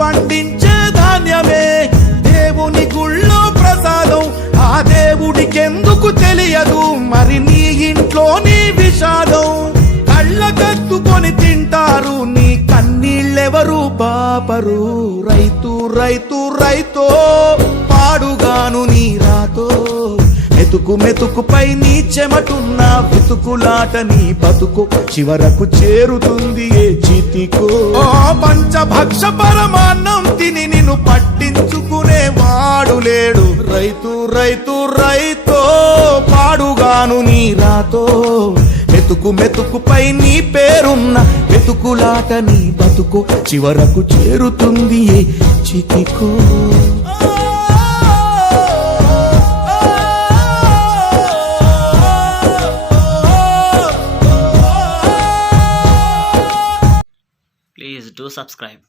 పండించే ధాన్యమే దేవుని గుళ్ళో ప్రసాదం. ఆ దేవుడికెందుకు తెలియదు మరి నీ ఇంట్లో నీ విషాదం. కళ్ళకత్తుకొని తింటారు నీ కన్నీళ్ళెవరు బాపరు. రైతు రైతు రైతో పాడుగాను నీ రాతో. మెతుకు మెతుకుపై నీ చెమటున్న వెతుకులాట నీ బతుకు చివరకు చేరుతుంది ఏ చితికో. పంచభక్ష పరమాన్నం తిని నిన్ను పట్టించుకునే వాడు లేడు. రైతు రైతు రైతో పాడుగాను నీ రాతో. మెతుకు మెతుకుపై నీ పేరున్న వెతుకులాట నీ బతుకు చివరకు చేరుతుంది ఏ చితికో. Please do subscribe.